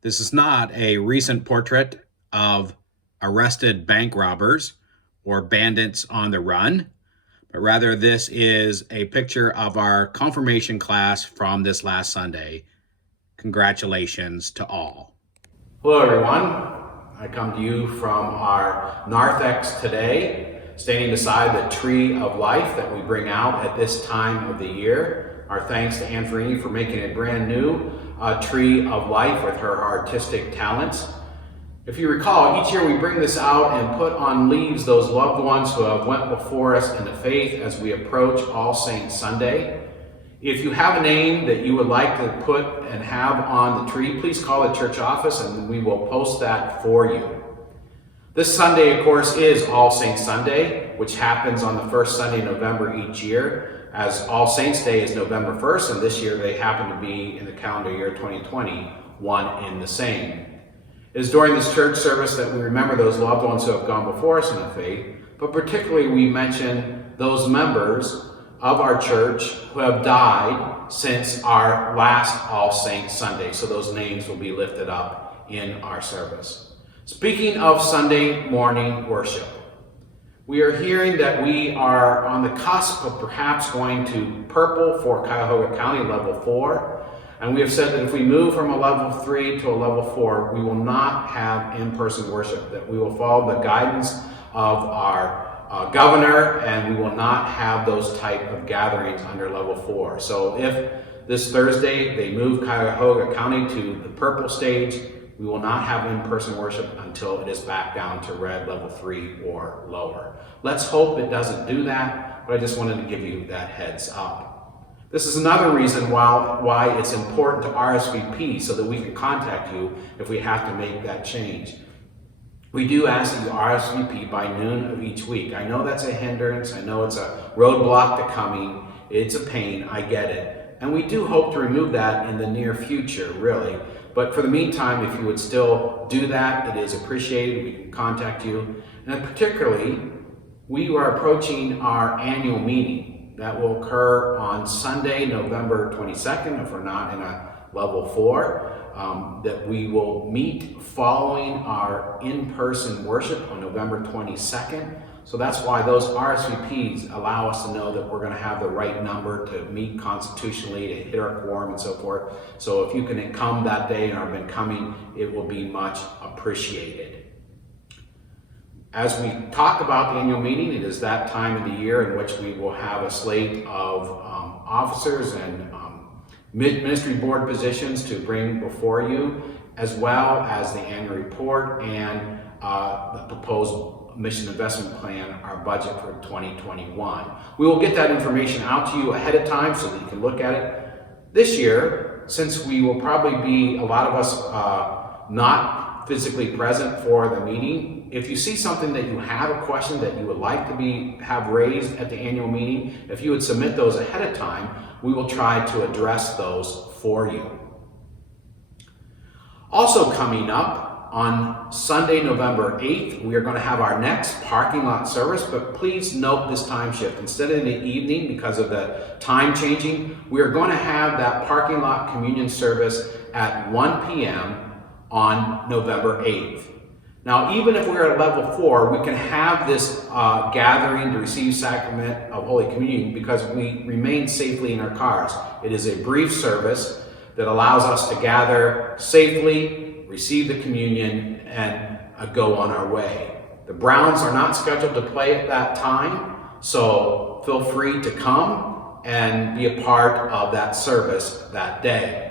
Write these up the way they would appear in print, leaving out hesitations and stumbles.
This is not a recent portrait of arrested bank robbers or bandits on the run, but rather this is a picture of our confirmation class from this last Sunday. Congratulations to all. Hello everyone. I come to you from our narthex today, standing beside the tree of life that we bring out at this time of the year. Our thanks to Anne Farini for making a brand new tree of life with her artistic talents. If you recall, each year we bring this out and put on leaves those loved ones who have went before us in the faith as we approach All Saints Sunday. If you have a name that you would like to put and have on the tree, please call the church office and we will post that for you. This Sunday, of course, is All Saints Sunday, which happens on the first Sunday in November each year, as All Saints Day is November 1st, and this year they happen to be in the calendar year 2020, one and the same. It is during this church service that we remember those loved ones who have gone before us in the faith, but particularly we mention those members of our church who have died since our last All Saints Sunday. So those names will be lifted up in our service. Speaking of Sunday morning worship, we are hearing that we are on the cusp of perhaps going to purple for Cuyahoga County level 4. And we have said that if we move from a level 3 to a level 4, we will not have in-person worship, that we will follow the guidance of our governor, and we will not have those type of gatherings under level 4. So if this Thursday they move Cuyahoga County to the purple stage, we will not have in-person worship until it is back down to red level 3 or lower. Let's hope it doesn't do that, but I just wanted to give you that heads up. This is another reason why it's important to RSVP, so that we can contact you if we have to make that change. We do ask that you RSVP by noon of each week. I know that's a hindrance. I know it's a roadblock to coming. It's a pain. I get it. And we do hope to remove that in the near future, really. But for the meantime, if you would still do that, it is appreciated. We can contact you. And particularly, we are approaching our annual meeting that will occur on Sunday, November 22nd, if we're not in a level 4. That we will meet following our in-person worship on November 22nd. So that's why those RSVPs allow us to know that we're going to have the right number to meet constitutionally, to hit our quorum and so forth. So if you can come that day and have been coming, it will be much appreciated. As we talk about the annual meeting, it is that time of the year in which we will have a slate of officers and ministry board positions to bring before you, as well as the annual report and the proposed mission investment plan, our budget for 2021. We will get that information out to you ahead of time so that you can look at it. This year, since we will probably be, a lot of us, not physically present for the meeting, if you see something that you have a question that you would like to have raised at the annual meeting, if you would submit those ahead of time, we will try to address those for you. Also coming up on Sunday, November 8th, we are going to have our next parking lot service, but please note this time shift. Instead of in the evening, because of the time changing, we are going to have that parking lot communion service at 1 p.m. on November 8th. Now, even if we're at level 4, we can have this gathering to receive sacrament of Holy Communion because we remain safely in our cars. It is a brief service that allows us to gather safely, receive the communion, and go on our way. The Browns are not scheduled to play at that time, so feel free to come and be a part of that service that day.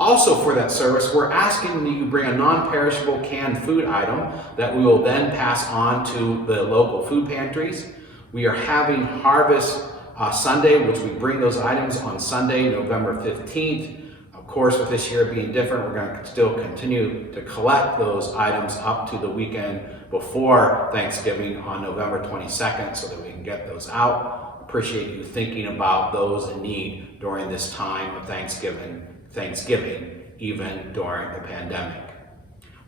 Also for that service, we're asking that you bring a non-perishable canned food item that we will then pass on to the local food pantries. We are having Harvest Sunday, which we bring those items on Sunday, November 15th. Of course, with this year being different, we're going to still continue to collect those items up to the weekend before Thanksgiving on November 22nd so that we can get those out. Appreciate you thinking about those in need during this time of Thanksgiving, even during the pandemic.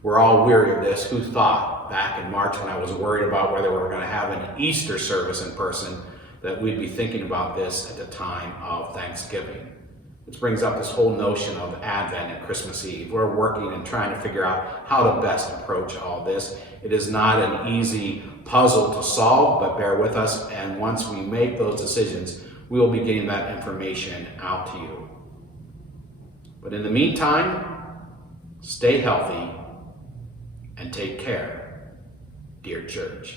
We're all weary of this. Who thought back in March when I was worried about whether we were going to have an Easter service in person that we'd be thinking about this at the time of Thanksgiving? Which brings up this whole notion of Advent and Christmas Eve. We're working and trying to figure out how to best approach all this. It is not an easy puzzle to solve, but bear with us. And once we make those decisions, we will be getting that information out to you. But in the meantime, stay healthy and take care, dear church.